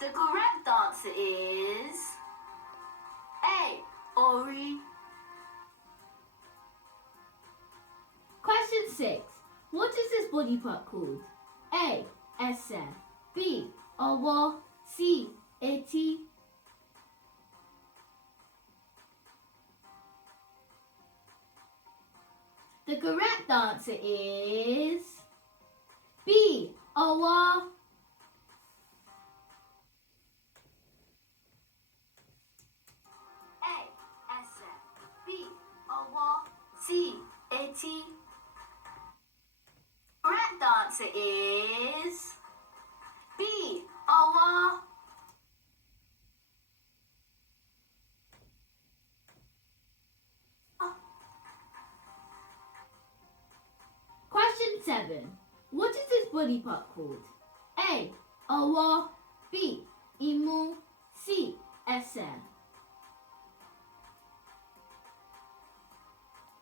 The correct answer is A. Ori. Question 6. What is this body part called? A. Ẹsẹ̀. B. Ọwọ́. C. Etí. The correct answer is B. Ọwọ́. A. Ẹsẹ̀. B. Ọwọ́. C. Etí. Correct answer is B. Ọwọ́. Question 7. What is this body part called? A. Ọwọ́. B. Imú. C. Ẹsẹ̀.